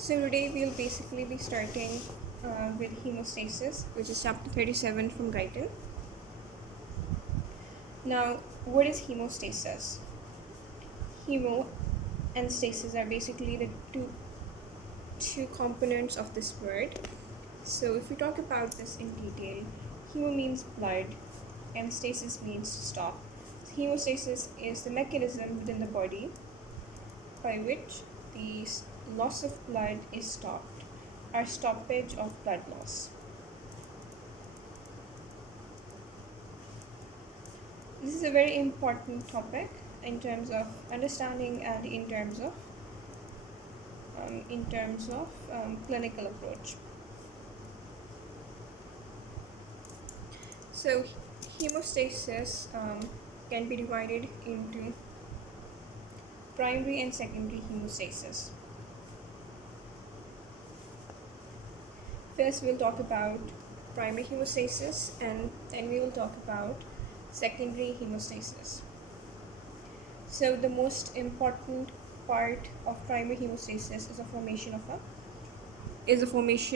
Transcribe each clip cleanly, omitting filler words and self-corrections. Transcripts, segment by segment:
So today we'll basically be starting with hemostasis, which is chapter 37 from Guyton. Now, what is hemostasis? Hemo and stasis are basically the two components of this word. So if we talk about this in detail, hemo means blood and stasis means to stop. So hemostasis is the mechanism within the body by which the loss of blood is stopped, or stoppage of blood loss. This is a very important topic in terms of understanding and in terms of clinical approach. So hemostasis can be divided into primary and secondary hemostasis. First we'll talk about primary hemostasis, and then we will talk about secondary hemostasis. So the most important part of primary hemostasis is the formation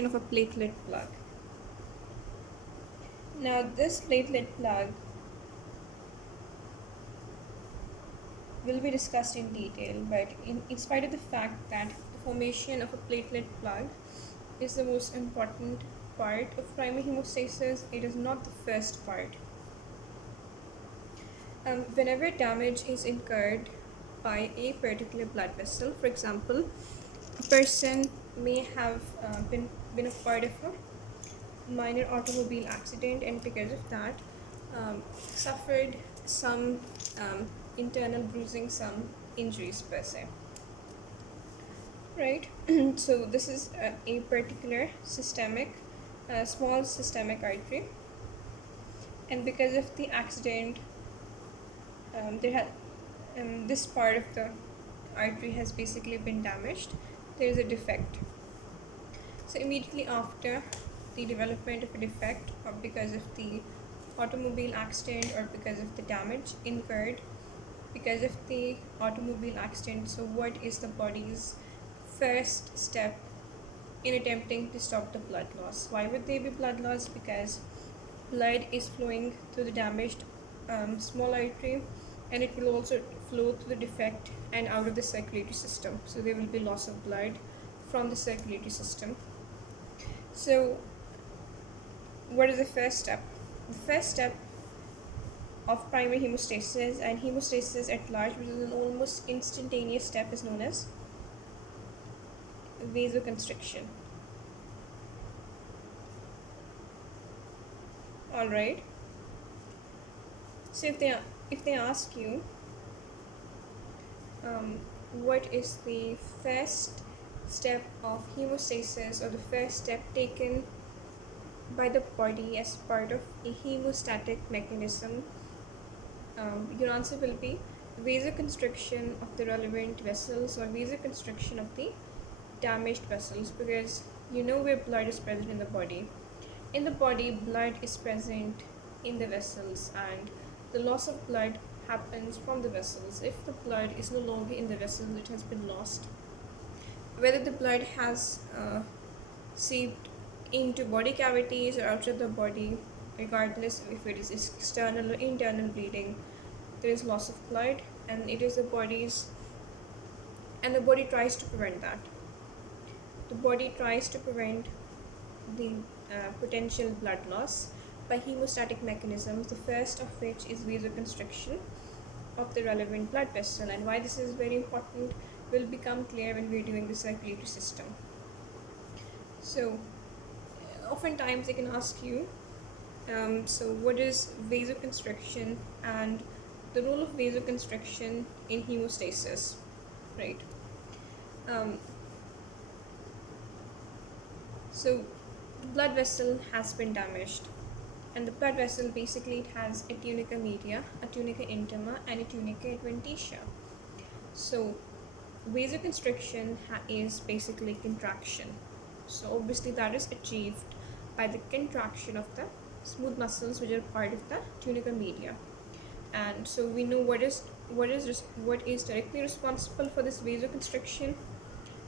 of a platelet plug. Now this platelet plug will be discussed in detail, but in spite of the fact that the formation of a platelet plug is the most important part of primary hemostasis, it is not the first part. Whenever damage is incurred by a particular blood vessel, for example, a person may have been a part of a minor automobile accident, and because of that suffered some internal bruising, some injuries per se, right? So this is a particular small systemic artery, and because of the accident this part of the artery has basically been damaged. There is a defect. So immediately after the development of a defect, or because of the automobile accident, or because of the damage incurred because of the automobile accident, so what is the body's first step in attempting to stop the blood loss? Why would there be blood loss? Because blood is flowing through the damaged small artery, and it will also flow through the defect and out of the circulatory system. So there will be loss of blood from the circulatory system. So what is the first step? The first step of primary hemostasis and hemostasis at large, which is an almost instantaneous step, is known as vasoconstriction. Alright. So if they ask you what is the first step of hemostasis, or the first step taken by the body as part of a hemostatic mechanism, your answer will be vasoconstriction of the relevant vessels, or vasoconstriction of the damaged vessels, because you know where blood is present in the body. In the body, blood is present in the vessels, and the loss of blood happens from the vessels. If the blood is no longer in the vessels, it has been lost. Whether the blood has seeped into body cavities or outside the body, regardless if it is external or internal bleeding, there is loss of blood, and it is the body tries to prevent that. The body tries to prevent the potential blood loss by hemostatic mechanisms, the first of which is vasoconstriction of the relevant blood vessel. And why this is very important will become clear when we are doing the circulatory system. So oftentimes they can ask you, so what is vasoconstriction and the role of vasoconstriction in hemostasis, right? So the blood vessel has been damaged, and the blood vessel basically it has a tunica media, a tunica intima, and a tunica adventitia. So vasoconstriction is basically contraction. So obviously that is achieved by the contraction of the smooth muscles which are part of the tunica media. And so we know what is directly responsible for this vasoconstriction.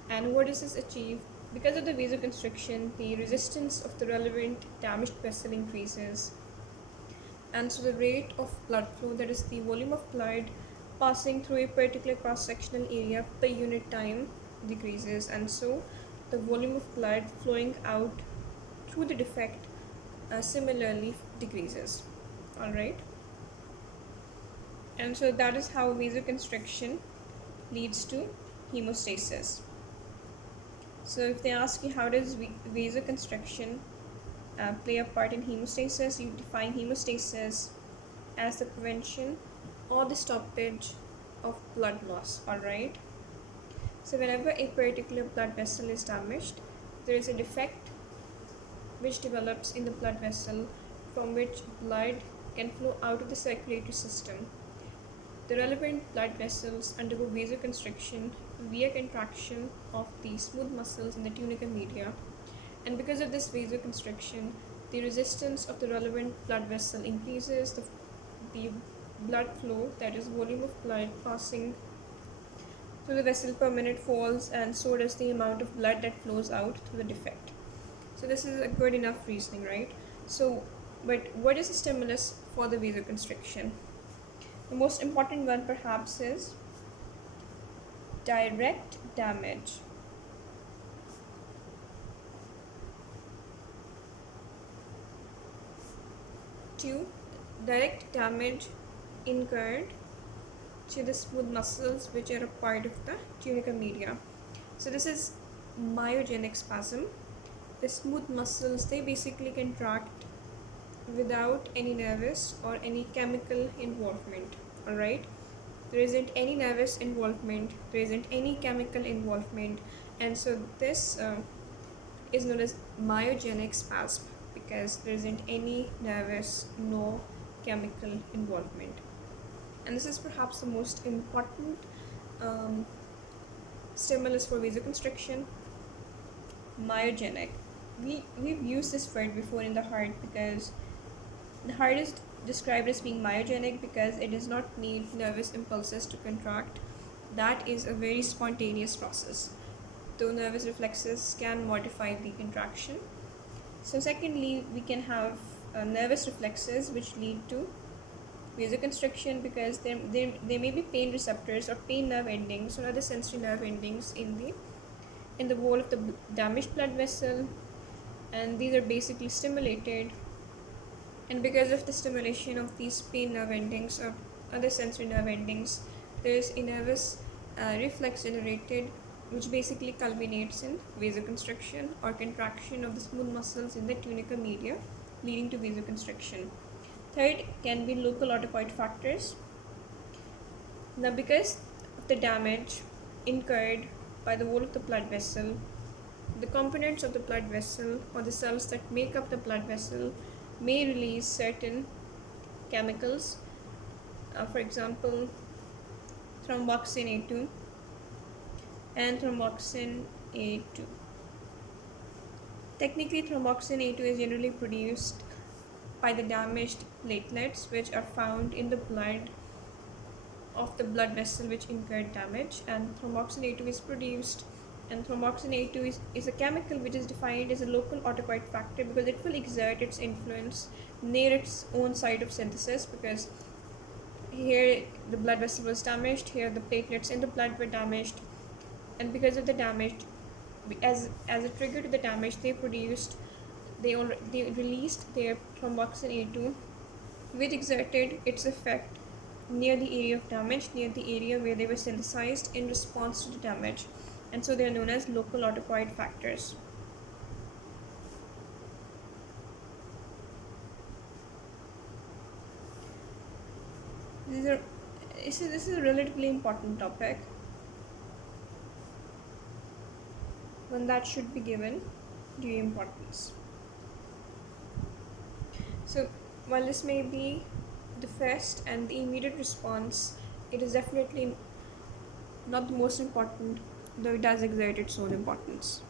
And what does this achieve? Because of the vasoconstriction, the resistance of the relevant damaged vessel increases, and so the rate of blood flow, that is the volume of blood passing through a particular cross-sectional area per unit time, decreases, and so the volume of blood flowing out through the defect similarly decreases. All right, and so that is how vasoconstriction leads to hemostasis. So if they ask you how does vasoconstriction play a part in hemostasis, you define hemostasis as the prevention or the stoppage of blood loss. All right, so whenever a particular blood vessel is damaged, there is a defect which develops in the blood vessel from which blood can flow out of the circulatory system. The relevant blood vessels undergo vasoconstriction via contraction of the smooth muscles in the tunica media, and because of this vasoconstriction, the resistance of the relevant blood vessel increases, the blood flow, that is volume of blood passing through the vessel per minute, falls, and so does the amount of blood that flows out through the defect. So this is a good enough reasoning, right? So, but what is the stimulus for the vasoconstriction? The most important one perhaps is direct damage. Direct damage incurred to the smooth muscles which are a part of the tunica media. So this is myogenic spasm. The smooth muscles, they basically contract without any nervous or any chemical involvement. All right, there isn't any nervous involvement, there isn't any chemical involvement, and so this is known as myogenic spasm because there isn't any nervous, no chemical involvement. And this is perhaps the most important stimulus for vasoconstriction, myogenic. We've used this word before in the heart because the heart is described as being myogenic because it does not need nervous impulses to contract. That is a very spontaneous process, though nervous reflexes can modify the contraction. So secondly, we can have nervous reflexes which lead to vasoconstriction because there may be pain receptors or pain nerve endings or other sensory nerve endings in the wall of the damaged blood vessel, and these are basically stimulated, and because of the stimulation of these pain nerve endings or other sensory nerve endings, there is a nervous reflex generated which basically culminates in vasoconstriction or contraction of the smooth muscles in the tunica media, leading to vasoconstriction. Third can be local autocoid factors. Now, because of the damage incurred by the wall of the blood vessel, the components of the blood vessel or the cells that make up the blood vessel may release certain chemicals, for example, thromboxane A2 and thromboxane A2. Technically, thromboxane A2 is generally produced by the damaged platelets which are found in the blood of the blood vessel which incurred damage, and thromboxane A2 is produced, and thromboxane A2 is a chemical which is defined as a local autocoid factor because it will exert its influence near its own site of synthesis, because here the blood vessel was damaged, here the platelets in the blood were damaged, and because of the damage, as a trigger to the damage, they released their thromboxane A2, which exerted its effect near the area of damage, near the area where they were synthesized in response to the damage, and so they are known as local autocoid factors. This is a relatively important topic, one that should be given due importance. So while this may be the first and the immediate response, it is definitely not the most important, though it does exert its own importance.